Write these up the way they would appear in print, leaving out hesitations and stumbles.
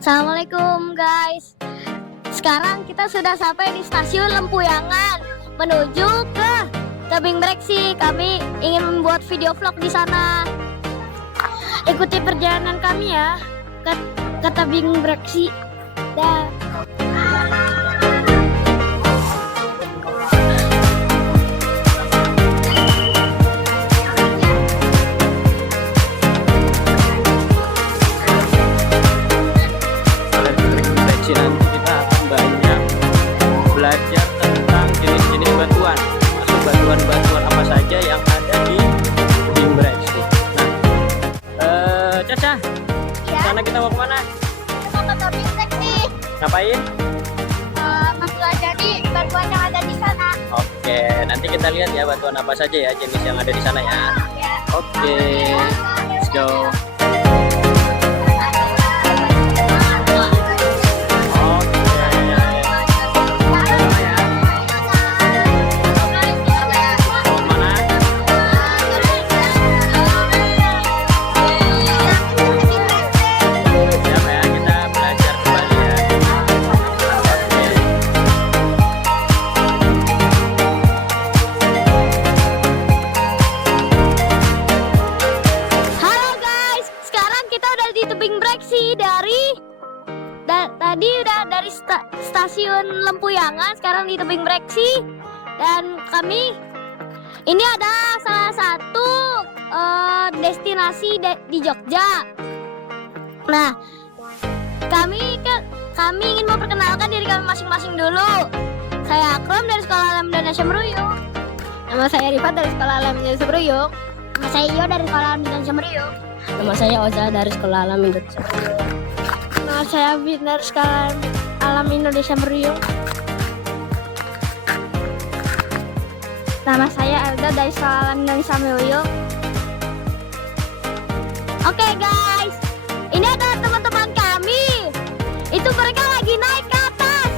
Assalamualaikum guys. Sekarang kita sudah sampai di stasiun Lempuyangan menuju ke Tebing Breksi. Kami ingin membuat video vlog di sana. Ikuti perjalanan kami ya ke Tebing Breksi. Dah. Nanti kita akan banyak belajar tentang jenis-jenis batuan, masuk batuan-batuan apa saja yang ada di Tebing Breksi. Nah, Caca, Ya. sana kita mau kemana? Kita mau ke Tebing Breksi. Ngapain? Mempelajari batuan yang ada di sana. Oke, nanti kita lihat ya batuan apa saja ya jenis yang ada di sana ya. Ya. Oke, let's go. Tadi udah dari stasiun Lempuyangan, sekarang di Tebing Breksi, dan kami ini ada salah satu destinasi di Jogja. Nah, kami ingin memperkenalkan diri kami masing-masing dulu. Saya Akram dari Sekolah Alam Indonesia Meruyung. Nama saya Rifat dari Sekolah Alam Indonesia Meruyung. Nama saya Iyo dari Sekolah Alam Indonesia Meruyung. Nama saya Oza dari Sekolah Alam Indonesia Meruyung. Nama saya Bin dari Sekolah Alam Indonesia Meruyung. Nama saya Elda dari Sekolah Alam Indonesia Meruyung. Oke guys, ini ada teman-teman kami. Itu mereka lagi naik ke atas.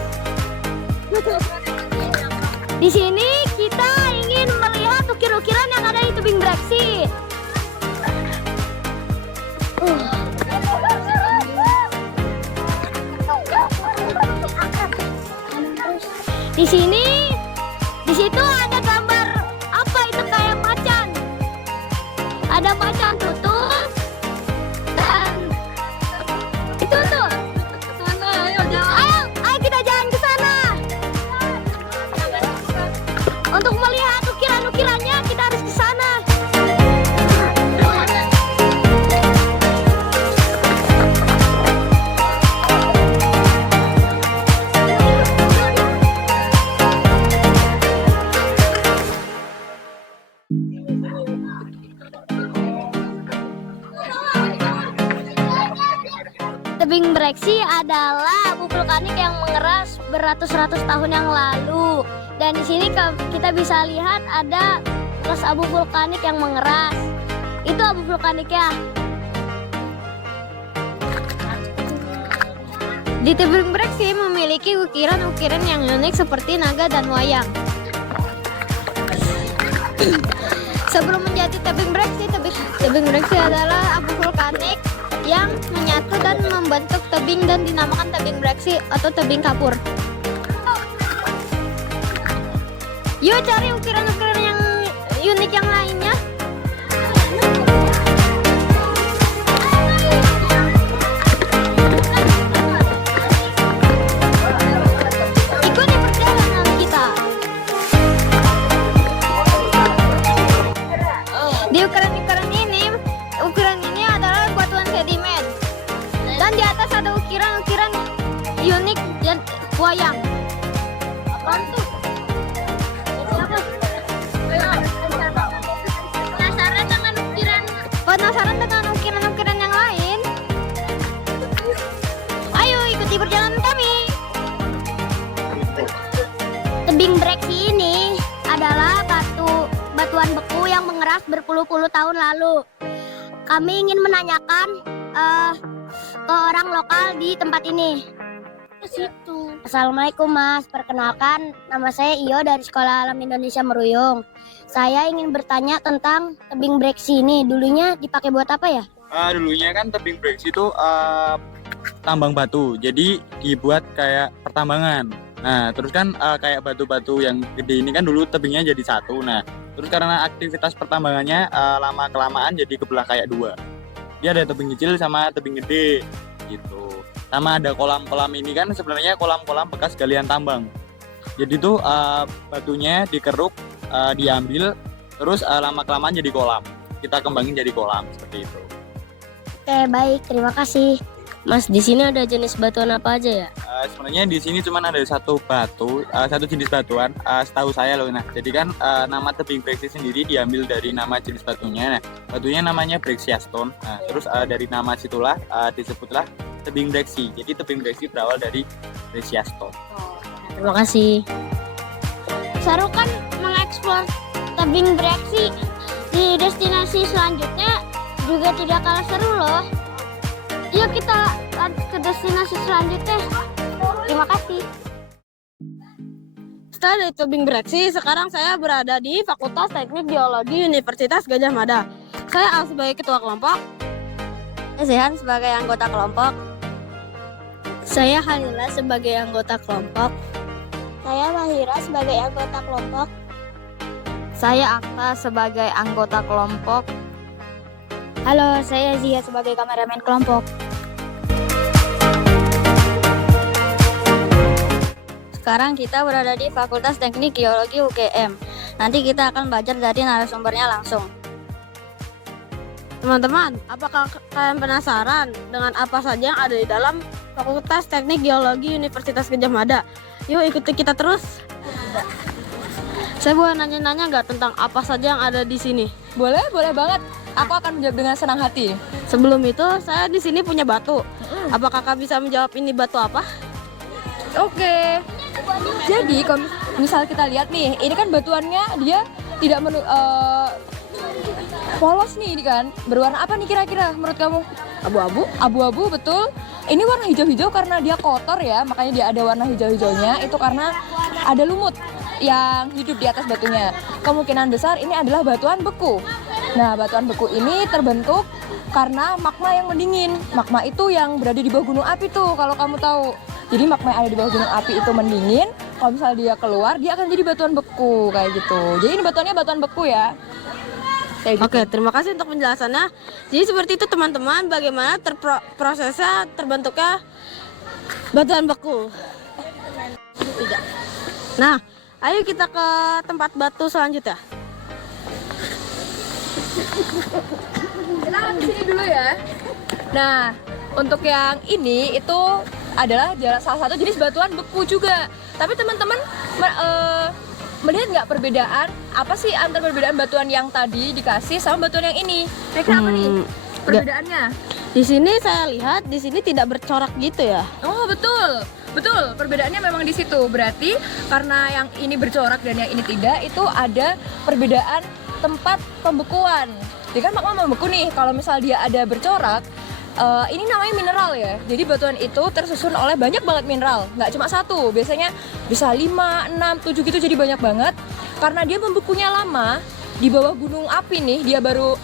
Di sini kita ingin melihat ukir-ukiran yang ada di Tebing Breksi. Di situ ada gambar apa itu, kayak macan. Ada macan tutul dan itu tuh. Ayo kita jalan ke sana. Untuk melihat ukiran-ukirannya kita harus ke sana. Tebing Breksi adalah abu vulkanik yang mengeras beratus-ratus tahun yang lalu. Dan di sini kita bisa lihat ada bekas abu vulkanik yang mengeras. Itu abu vulkaniknya. Di Tebing Breksi memiliki ukiran-ukiran yang unik seperti naga dan wayang. Sebelum menjadi Tebing Breksi adalah abu vulkanik yang menyatu dan membentuk tebing dan dinamakan Tebing Breksi atau tebing kapur. Yuk cari ukiran-ukiran yang unik yang lainnya. Ikuti perjalanan kita. Di ukiran ini adalah batuan sedimen. Dan di atas ada ukiran-ukiran unik dan wayang. Apaan tuh? Penasaran dengan ukiran-ukiran yang lain? Ayo ikuti perjalanan kami. Tebing Breksi ini adalah batuan beku yang mengeras berpuluh-puluh tahun lalu. Kami ingin menanyakan ke orang lokal di tempat ini. Ke situ. Assalamualaikum Mas, perkenalkan nama saya Iyo dari Sekolah Alam Indonesia Meruyung. Saya ingin bertanya tentang tebing breksi ini. Dulunya dipakai buat apa ya? Dulunya kan tebing breksi itu tambang batu, jadi dibuat kayak pertambangan. Nah, terus kan kayak batu-batu yang gede ini kan dulu tebingnya jadi satu. Nah, terus karena aktivitas pertambangannya lama kelamaan jadi kebelah kayak dua. Dia ada tebing kecil sama tebing gede gitu. Sama ada kolam-kolam ini kan sebenarnya kolam-kolam bekas galian tambang. Jadi tuh batunya dikeruk, diambil, terus lama kelamaan jadi kolam. Kita kembangin jadi kolam seperti itu. Oke, baik, terima kasih. Mas, di sini ada jenis batuan apa aja ya? Sebenarnya di sini cuma ada satu batu, satu jenis batuan, setahu saya loh. Nah, jadi kan nama tebing breksi sendiri diambil dari nama jenis batunya. Nah, batunya namanya breccia stone. Nah, terus dari nama situlah disebutlah tebing breksi. Jadi tebing breksi berawal dari breccia stone. Terima kasih. Seru kan mengeksplor tebing breksi. Di destinasi selanjutnya juga tidak kalah seru loh. Yuk kita lanjut ke destinasi selanjutnya. Terima kasih. Setelah dari tebing breksi, sekarang saya berada di Fakultas Teknik Geologi Universitas Gadjah Mada. Saya Al sebagai ketua kelompok. Sehan sebagai anggota kelompok. Saya Halila sebagai anggota kelompok. Saya Mahira sebagai anggota kelompok. Saya Akta sebagai anggota kelompok. Halo, saya Zia sebagai kameramen kelompok. Sekarang kita berada di Fakultas Teknik Geologi UGM. Nanti kita akan belajar dari narasumbernya langsung. Teman-teman, apakah kalian penasaran dengan apa saja yang ada di dalam Fakultas Teknik Geologi Universitas Gadjah Mada? Yuk ikuti kita terus. Saya boleh nanya-nanya nggak tentang apa saja yang ada di sini? Boleh banget. Aku akan menjawab dengan senang hati. Sebelum itu, saya di sini punya batu. Apakah kakak bisa menjawab ini batu apa? Oke. Jadi kalau misal kita lihat nih, ini kan batuannya dia tidak polos nih, ini kan. Berwarna apa nih kira-kira menurut kamu? Abu-abu? Abu-abu, betul. Ini warna hijau-hijau karena dia kotor ya, makanya dia ada warna hijau-hijaunya. Itu karena ada lumut yang hidup di atas batunya. Kemungkinan besar ini adalah batuan beku. Nah, batuan beku ini terbentuk karena magma yang mendingin. Magma itu yang berada di bawah gunung api tuh, kalau kamu tahu. Jadi magma yang ada di bawah gunung api itu mendingin. Kalau misalnya dia keluar, dia akan jadi batuan beku kayak gitu. Jadi ini batuannya batuan beku ya. Kayak gitu. Oke, terima kasih untuk penjelasannya. Jadi seperti itu teman-teman, bagaimana prosesnya terbentuknya batuan beku. Tidak. Nah, ayo kita ke tempat batu selanjutnya. Kita akan kesini dulu ya. Nah, untuk yang ini itu adalah salah satu jenis batuan beku juga. Tapi teman-teman melihat nggak perbedaan apa sih antara perbedaan batuan yang tadi dikasih sama batuan yang ini? Kira-kira apa nih perbedaannya? Di sini saya lihat di sini tidak bercorak gitu ya. Oh betul, perbedaannya memang di situ. Berarti karena yang ini bercorak dan yang ini tidak, itu ada perbedaan tempat pembekuan. Jadi kan magma membeku nih, kalau misal dia ada bercorak, ini namanya mineral ya. Jadi batuan itu tersusun oleh banyak banget mineral, nggak cuma satu. Biasanya bisa 5, 6, 7 gitu, jadi banyak banget. Karena dia membekunya lama, di bawah gunung api nih, dia baru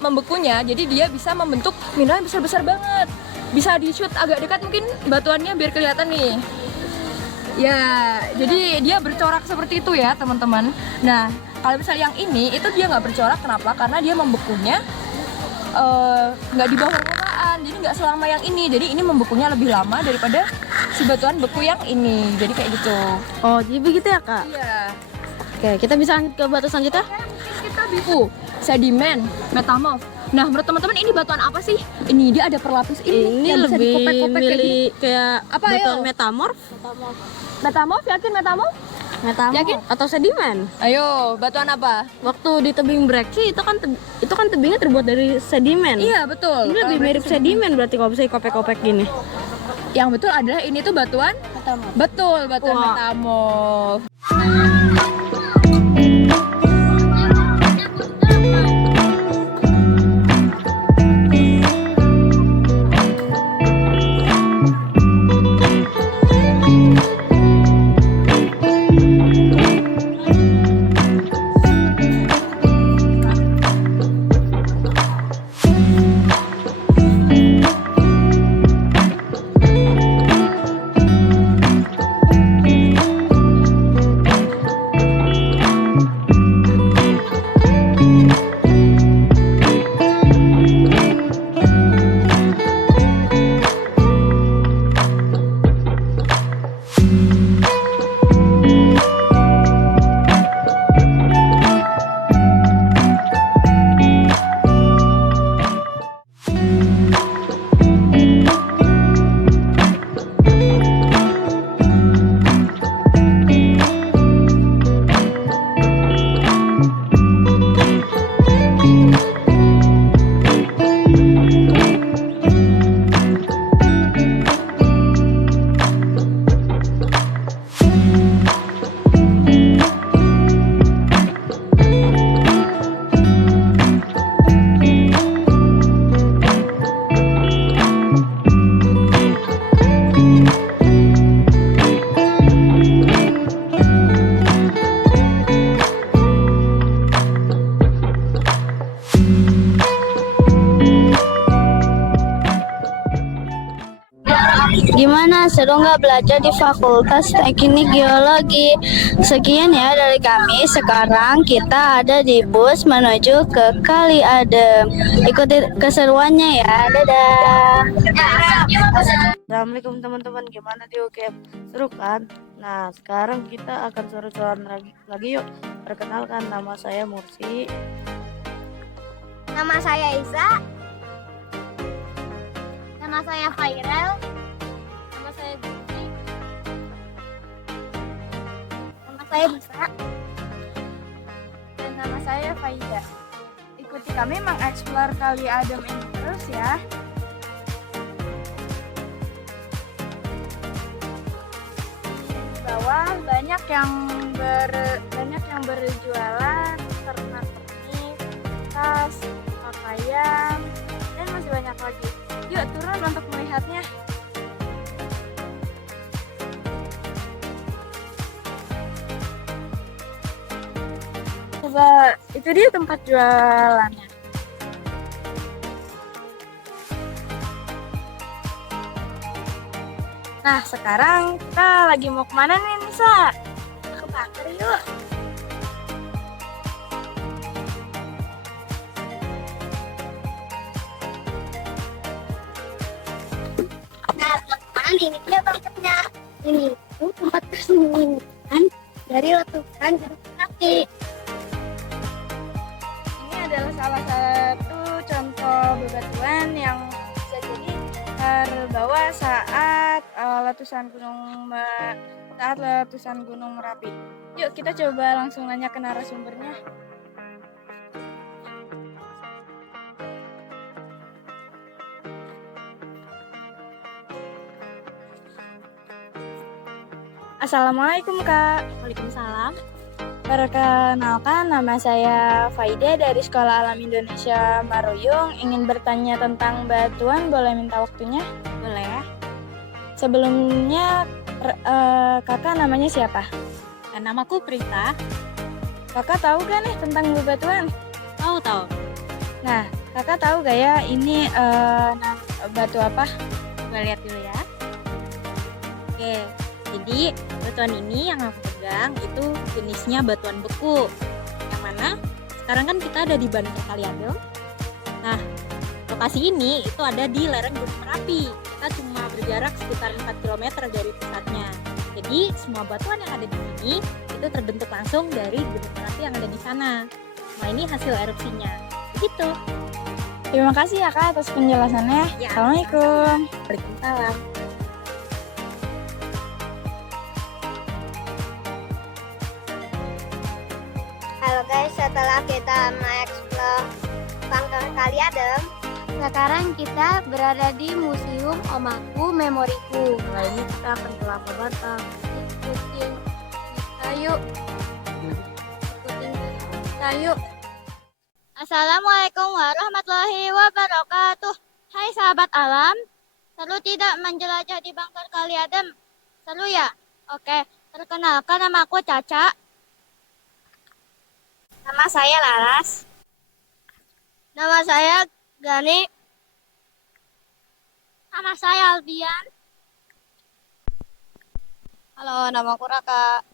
membekunya, jadi dia bisa membentuk mineral yang besar-besar banget. Bisa di shoot agak dekat mungkin batuannya biar kelihatan nih. Ya, jadi dia bercorak seperti itu ya teman-teman. Nah, kalau misalnya yang ini, itu dia nggak bercorak, kenapa? Karena dia membekunya nggak di bawah permukaan, jadi nggak selama yang ini. Jadi ini membekunya lebih lama daripada si batuan beku yang ini. Jadi kayak gitu. Oh, jadi begitu ya kak? Iya. Oke, kita bisa lanjut ke batu selanjutnya. Kita biku, sedimen, metamorf. Nah, menurut teman-teman ini batuan apa sih? Ini dia ada perlapis Ini yang bisa lebih dikopek-kopek kayak gini. kayak Apa, batuan ayo? metamorf. Metamorf, yakin metamorf? Metamorf Yakin? atau sedimen. Ayo, batuan apa? Waktu di tebing breksi itu kan tebingnya terbuat dari sedimen. Iya, betul. Ini lebih Kalau mirip berarti sedimen berarti kalau bisa kopek-kopek gini. Yang betul adalah ini tuh batuan Metamorf. Betul, batuan Wah. metamorf. gimana? Seru nggak belajar di Fakultas Teknik Geologi? Sekian ya dari kami. Sekarang kita ada di bus menuju ke Kali Adem. Ikuti keseruannya ya. Dadah. Assalamualaikum teman-teman, gimana di UGM? Seru kan? Nah, sekarang kita akan seru-seruan lagi yuk. Perkenalkan, nama saya Mursi. Nama saya Isa. Nama saya Fairel. Nama saya Budi. Nama saya Bisa. Dan nama saya Faida. Ikuti kami mengeksplor Kali Adem ini terus ya. Di bawah banyak yang berjualan ternak-ternik, tas, pakaian, dan masih banyak lagi. Yuk turun untuk melihatnya. Coba, itu dia tempat jualannya. Nah, sekarang kita lagi mau kemana nih, Nisa? Ke pasar yuk. Nah, teman-teman, ini dia tempatnya. Ini itu tempat persembunyian dari letusan Gunung Merapi. Ini adalah salah satu contoh bebatuan yang bisa jadi terbawa saat letusan Gunung Merapi. Yuk kita coba langsung nanya ke narasumbernya. Assalamualaikum Kak. Waalaikumsalam. Perkenalkan, nama saya Faida dari Sekolah Alam Indonesia Maruyung. Ingin bertanya tentang batuan, boleh minta waktunya? Boleh. Sebelumnya, kakak namanya siapa? Namaku Prita. Kakak tahu gak nih tentang bebatuan? Tahu. Nah, kakak tahu gak ya ini batu apa? Coba lihat dulu ya. Oke. Jadi batuan ini yang aku pegang itu jenisnya batuan beku. Yang mana sekarang kan kita ada di Bantar Kali Adem. Nah, lokasi ini itu ada di lereng Gunung Merapi. Kita cuma berjarak sekitar 4 km dari pusatnya. Jadi semua batuan yang ada di sini itu terbentuk langsung dari Gunung Merapi yang ada di sana. Nah, ini hasil erupsinya. Begitu. Terima kasih ya Kak atas penjelasannya. Ya. Assalamualaikum. Waalaikumsalam. Halo guys, setelah kita mengeksplor Bantar Kali Adem, Sekarang kita berada di Museum Omaku Memoriku. Setelah ini kita akan ke Lapa Bantal. Ikutin kita yuk. Assalamualaikum warahmatullahi wabarakatuh. Hai sahabat alam, seru tidak menjelajah di Bantar Kali Adem? Seru ya? Oke, perkenalkan nama aku Caca. nama saya Laras. Nama saya Gani. Nama saya Albian. Halo, nama aku Raka.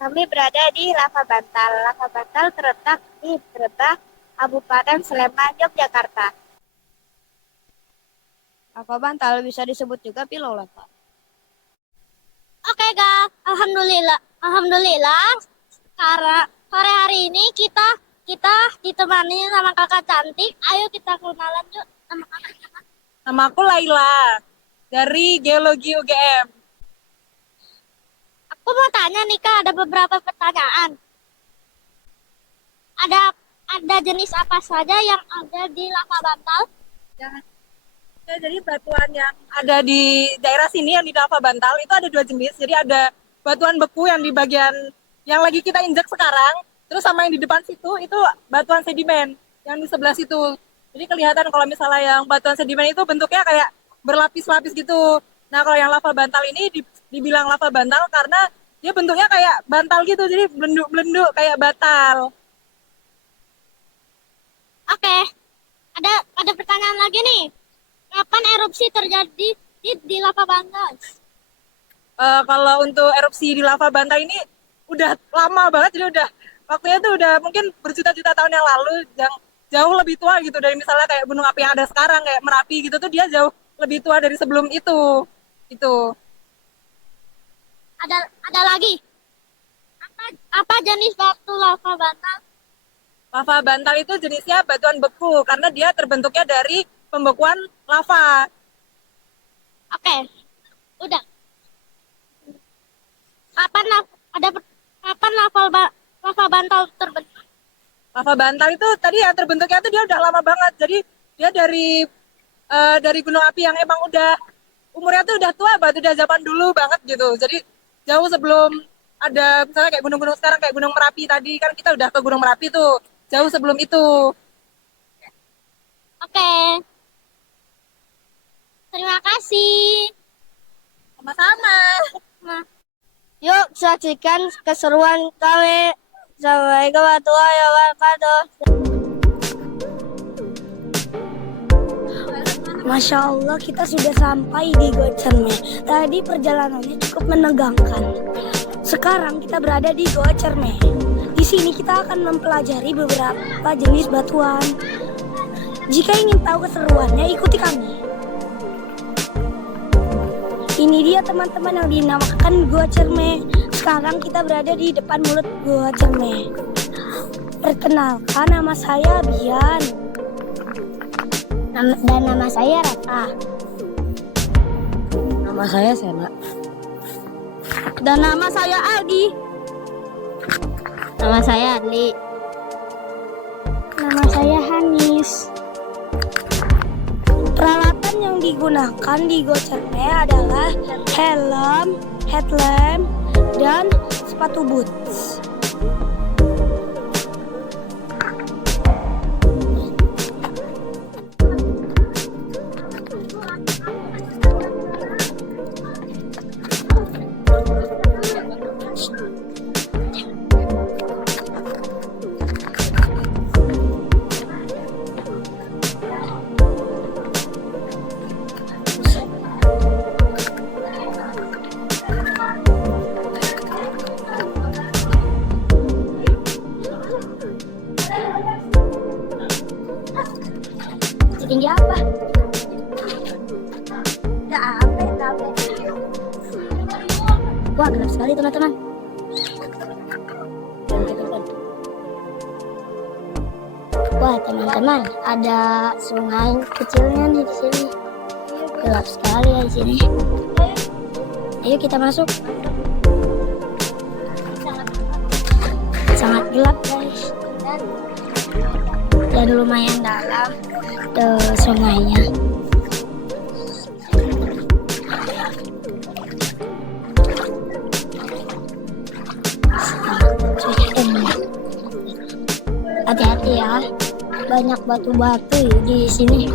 Kami berada di Lava Bantal. Lava Bantal terletak di Brebes, Kabupaten Sleman, Yogyakarta. Lava Bantal bisa disebut juga Pilau Lava. Oke, Kak. Alhamdulillah. Sekarang sore hari ini kita ditemani sama kakak cantik. Ayo kita kenalan yuk sama kakak siapa? Nama aku Laila dari Geologi UGM. Aku mau tanya nih Kak, ada beberapa pertanyaan. Ada jenis apa saja yang ada di Lava Bantal? Ya, jadi batuan yang ada di daerah sini yang di Lava Bantal itu ada 2 jenis. Jadi ada batuan beku yang di bagian yang lagi kita injak sekarang, terus sama yang di depan situ itu batuan sedimen yang di sebelah situ. Jadi kelihatan kalau misalnya yang batuan sedimen itu bentuknya kayak berlapis-lapis gitu. Nah, kalau yang lava bantal ini dibilang lava bantal karena dia bentuknya kayak bantal gitu, jadi belenduk-belenduk kayak batal. Oke, ada pertanyaan lagi nih. kapan erupsi terjadi di lava bantal? Kalau untuk erupsi di lava bantal ini udah lama banget, jadi udah waktunya tuh udah mungkin berjuta-juta tahun yang lalu, yang jauh lebih tua gitu dari misalnya kayak gunung api yang ada sekarang kayak Merapi gitu tuh dia jauh lebih tua dari sebelum itu. Itu. Ada lagi. Apa jenis batu lava bantal? Lava bantal itu jenisnya batuan beku karena dia terbentuknya dari pembekuan lava. Oke, udah. Kapan lava bantal terbentuk? Lava bantal itu tadi ya terbentuknya tuh dia udah lama banget. Jadi dia dari gunung api yang emang udah umurnya tuh udah tua banget, udah zaman dulu banget gitu. Jadi jauh sebelum ada misalnya kayak gunung-gunung sekarang kayak Gunung Merapi tadi kan kita udah ke Gunung Merapi tuh jauh sebelum itu. Oke. Terima kasih. Sama-sama. Yuk saksikan keseruan kami. Assalamualaikum warahmatullahi wabarakatuh. Masya Allah, kita sudah sampai di Gua Cermai. Tadi perjalanannya cukup menegangkan. Sekarang kita berada di Gua Cermai. Di sini kita akan mempelajari beberapa jenis batuan. Jika ingin tahu keseruannya, ikuti kami. Ini dia teman-teman yang dinamakan Gua Cermai. Sekarang kita berada di depan mulut Gua Cermai. Perkenalkan, nama saya Bian. Dan nama saya Rata. Nama saya Sena. Dan nama saya Aldi. Nama saya Adli. Nama saya Hanis. Peralatan yang digunakan di Gua Cermai adalah helm, headlamp, dan sepatu boots. Tinggi apa? Capek. Wah, gelap sekali teman-teman. Wah, teman-teman, ada sungai kecilnya nih di sini. Gelap sekali ya di sini. Ayo kita masuk. Sangat gelap, guys. Dan lumayan dalam ke sungainya. Hati-hati ya, banyak batu-batu di sini.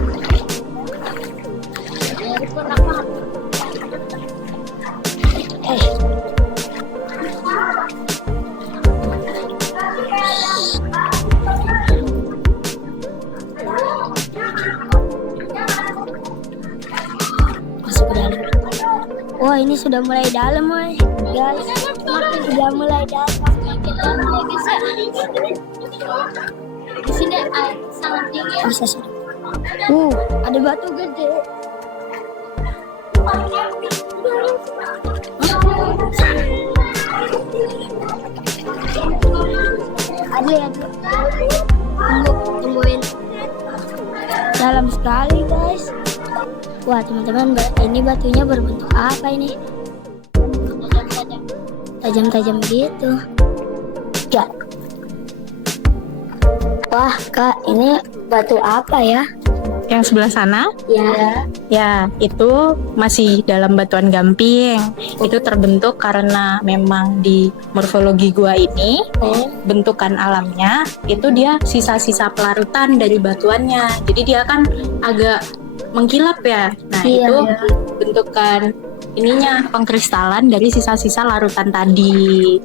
Masuk ke dalam. Wah, ini sudah mulai dalam, guys. Sudah mulai dalam. Di sini air sangat tinggi. Ada batu gede. Tungguin. Dalam sekali, guys. Wah, teman-teman, ini batunya berbentuk apa ini? Tajam-tajam gitu. Ya. Wah, Kak, ini batu apa ya? Yang sebelah sana? Ya. Ya, itu masih dalam batuan gamping. Itu terbentuk karena memang di morfologi gua ini, bentukan alamnya, itu dia sisa-sisa pelarutan dari batuannya. Jadi dia kan agak mengkilap ya. Nah, itu bentukan ininya, pengkristalan dari sisa-sisa larutan tadi.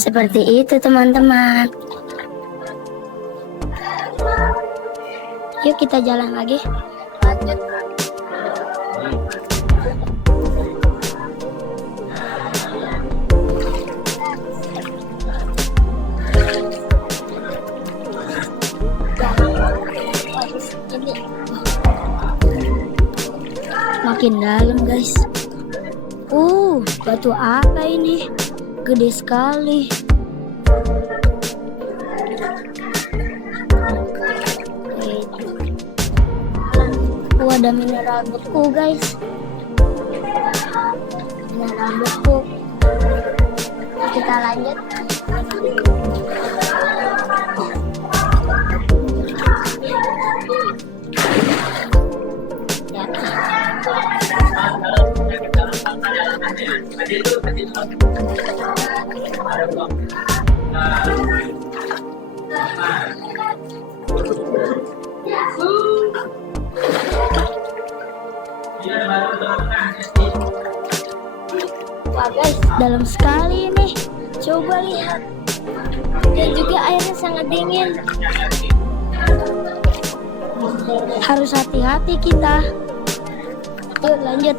Seperti itu, teman-teman. Yuk kita jalan lagi. Makin dalam guys. Batu apa ini? Gede sekali. Ada mineral beku guys. Mineral beku. Kita lanjut. Wah guys, dalam sekali ini. Coba lihat. Dan juga airnya sangat dingin. Harus hati-hati kita. Yuk lanjut.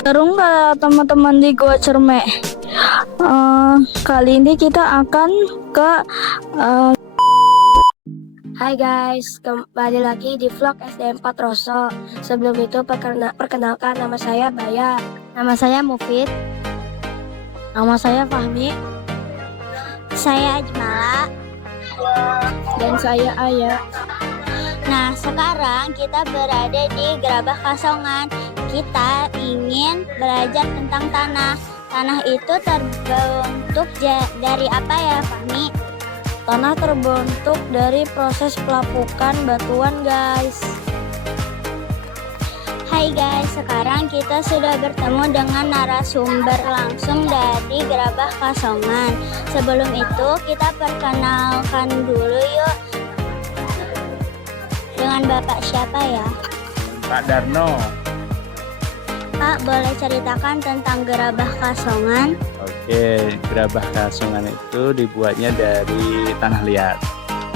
Seru nggak teman-teman di Gua Cermek? Kali ini kita akan ke Hai guys, kembali lagi di vlog SD 4 Roso. Sebelum itu perkenalkan, nama saya Baya. Nama saya Mufid. Nama saya Fahmi. Saya Ajmala. Dan saya Aya. Nah, sekarang kita berada di Gerabah Kasongan. Kita ingin belajar tentang tanah. Tanah itu terbentuk dari apa ya, Fahmi? tanah terbentuk dari proses pelapukan batuan, guys. Hai guys, sekarang kita sudah bertemu dengan narasumber langsung dari Gerabah Kasongan. Sebelum itu kita perkenalkan dulu yuk. Dengan Bapak siapa ya? Pak Darno. Pak, boleh ceritakan tentang Gerabah Kasongan? Oke, Gerabah Kasongan itu dibuatnya dari tanah liat.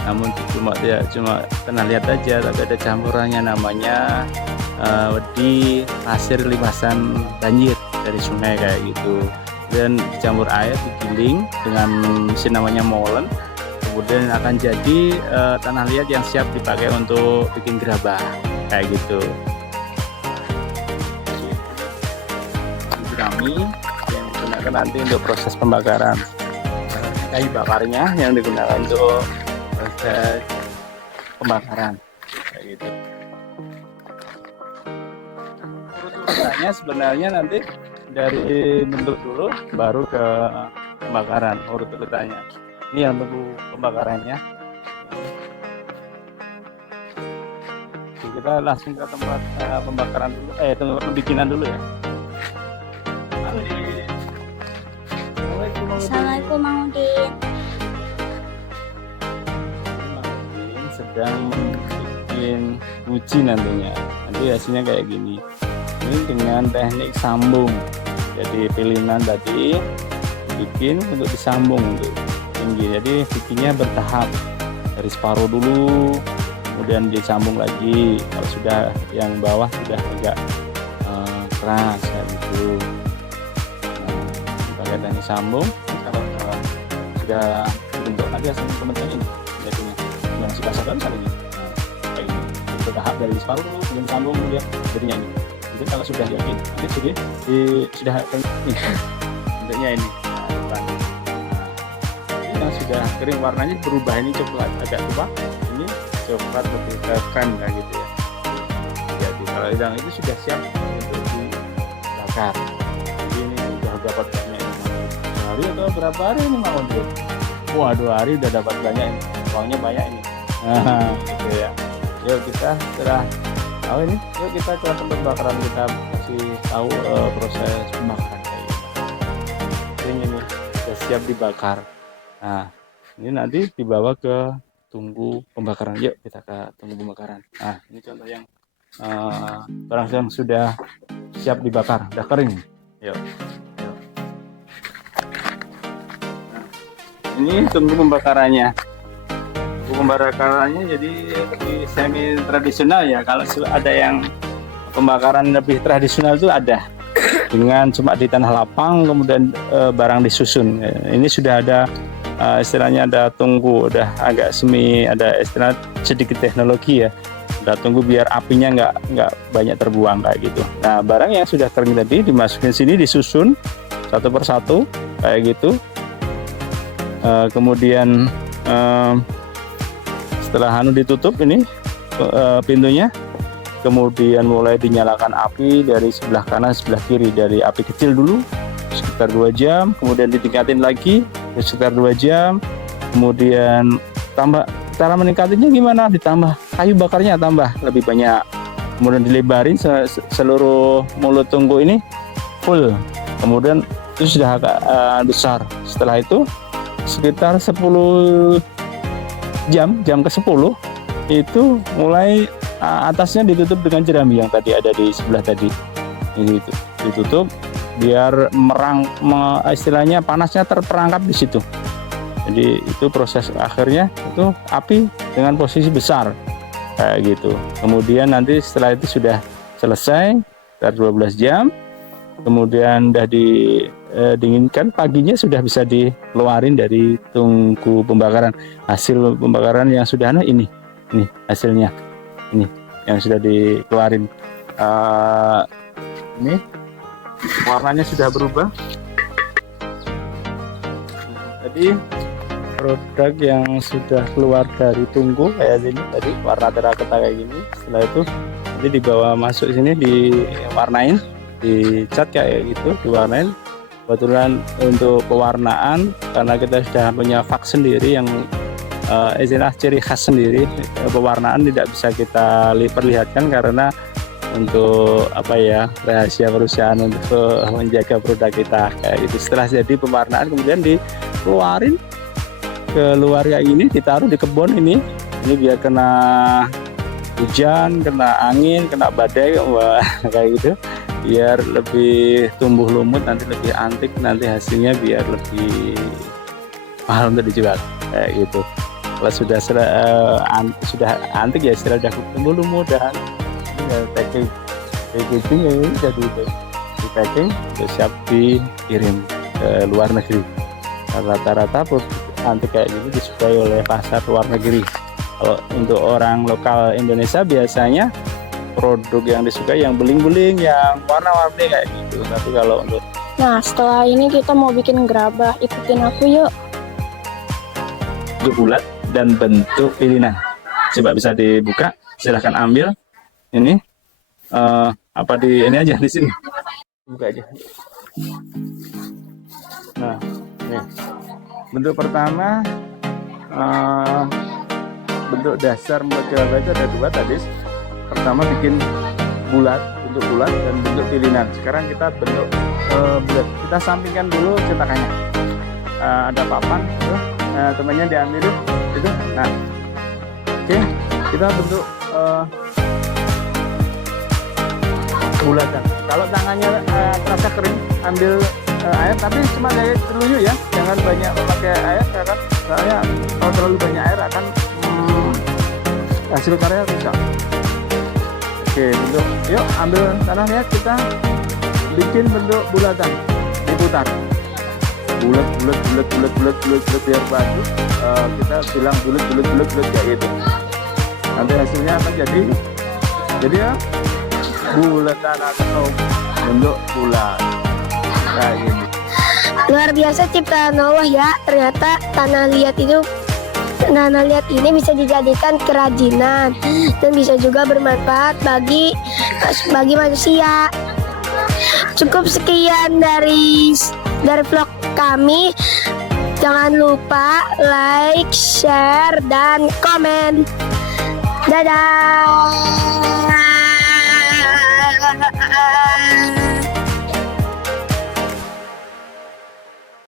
Namun tidak cuma tanah liat aja, tapi ada campurannya namanya wedi pasir limpasan banjir dari sungai kayak gitu. Dan dicampur air, digiling dengan mesin namanya molen. Kemudian akan jadi tanah liat yang siap dipakai untuk bikin gerabah kayak gitu. Kami yang digunakan nanti untuk proses pembakaran, kayu bakarnya yang digunakan untuk proses pembakaran kayak gitu. Urutannya sebenarnya nanti dari bentuk dulu baru ke pembakaran, urutannya. Ini yang tunggu pembakarannya. Jadi kita langsung ke tempat pembakaran dulu, tempat pembikinan dulu ya. Assalamualaikum Mang Udin. Udin sedang bikin uji nantinya. Nanti hasilnya kayak gini. Ini dengan teknik sambung. Jadi pilihan tadi bikin untuk disambung untuk tinggi. Jadi bikinnya bertahap. Dari separuh dulu, kemudian disambung lagi. Kalau sudah yang bawah sudah agak keras kayak gitu. Pakai teknik sambung. Kalau sudah dibentuk nanti hasilnya seperti ini jadinya. Yang sudah sadar misalnya ini. Kayak ini. Bertahap dari separuh dulu, kemudian sambung, kemudian jadinya ini. Jadi kalau sudah yakin, nanti sudah ini bentuknya ini. Ini yang sudah kering warnanya berubah, ini coklat agak tua, ini coklat lebih ke krem kayak gitu ya. Jadi kalau yang itu sudah siap untuk dibakar. Jadi ini sudah berapa banyak ini? Sehari atau berapa hari ini mau untuk? wah 2 hari udah dapat banyak ini, uangnya banyak ini. Nah, gitu ya. Yuk kita setelah tahu ini, yuk kita ke tempat bakaran, kita kasih tahu proses pembakaran kayak gitu. Ini sudah siap dibakar. Nah, ini nanti dibawa ke tungku pembakaran. Yuk kita ke tungku pembakaran. Nah, ini contoh yang barang yang sudah siap dibakar, udah kering. Yuk. Nah, ini tungku pembakarannya. Tungku pembakarannya jadi lebih semi tradisional ya. Kalau ada yang pembakaran lebih tradisional itu ada dengan cuma di tanah lapang, kemudian barang disusun. Ini sudah ada istilahnya, ada tungku, udah agak semi, ada istilah sedikit teknologi ya. Udah tunggu biar apinya nggak banyak terbuang kayak gitu. Nah, barang yang sudah kering tadi dimasukin sini, disusun satu persatu kayak gitu. Kemudian setelah ditutup ini pintunya, kemudian mulai dinyalakan api dari sebelah kanan sebelah kiri, dari api kecil dulu sekitar 2 jam, kemudian ditingkatin lagi sekitar 2 jam, kemudian tambah. Cara meningkatinya gimana? Ditambah kayu bakarnya, tambah lebih banyak, kemudian dilebarin seluruh mulut tungku ini full, kemudian itu sudah agak besar. Setelah itu sekitar 10 jam ke-10 itu mulai atasnya ditutup dengan jerami yang tadi ada di sebelah tadi. Ini ditutup biar istilahnya panasnya terperangkap di situ. Jadi itu proses akhirnya, itu api dengan posisi besar kayak gitu. Kemudian nanti setelah itu sudah selesai sekitar 12 jam, kemudian udah dinginkan, paginya sudah bisa dikeluarin dari tungku pembakaran. Hasil pembakaran yang sudah ini hasilnya, ini yang sudah dikeluarin. Ini warnanya sudah berubah. Jadi produk yang sudah keluar dari tungku kayak gini tadi, warna terakota kayak gini. Setelah itu nanti dibawa masuk sini, diwarnain, dicat kayak gitu, diwarnain. Kebetulan untuk pewarnaan, karena kita sudah punya fak sendiri yang istilah ciri khas sendiri, pewarnaan tidak bisa kita perlihatkan karena untuk rahasia perusahaan untuk menjaga produk kita kayak gitu. Setelah jadi pewarnaan, kemudian dikeluarin keluar kayak gini, ditaruh di kebun ini biar kena hujan, kena angin, kena badai, wah kayak gitu, biar lebih tumbuh lumut, nanti lebih antik, nanti hasilnya biar lebih mahal untuk dijual kayak gitu. Kalau sudah antik ya sudah tumbuh lumut dan packing ya, jadi di packing sudah siap dikirim ke luar negeri. Rata-rata antik kayak gini disukai oleh pasar luar negeri. Kalau untuk orang lokal Indonesia biasanya produk yang disukai yang beling-beling, yang warna-warni kayak gitu. Tapi kalau untuk setelah ini kita mau bikin gerabah, ikutin aku yuk. bentuk bulat dan bentuk lilitan. Coba bisa dibuka, silahkan ambil. Ini ini aja di sini. Buka aja. Nah, ini. Bentuk pertama, bentuk dasar membuat gerabah itu ada 2 tadi. Pertama bikin bulat, bentuk bulat, dan bentuk lilitan. Sekarang kita bentuk bulat. Kita sampingkan dulu cetakannya. Ada papan, tuh. Temannya diambil itu. Nah, oke, kita bentuk bulatan. Kalau tangannya terasa kering, ambil air, tapi cuma kayak terluyuk ya, jangan banyak memakai air karena soalnya kalau terlalu banyak air akan hasil karya rusak. Oke, bentuk, yuk ambil tanahnya, kita bikin bentuk bulatan, diputar bulat biar bagus. Kita bilang bulat kayak gitu, nanti hasilnya akan jadi ya bulatan atau bentuk bulat kayak gini. Luar biasa ciptaan Allah ya. Ternyata tanah liat ini bisa dijadikan kerajinan dan bisa juga bermanfaat bagi manusia. Cukup sekian dari vlog kami. Jangan lupa like, share, dan komen. Dadah.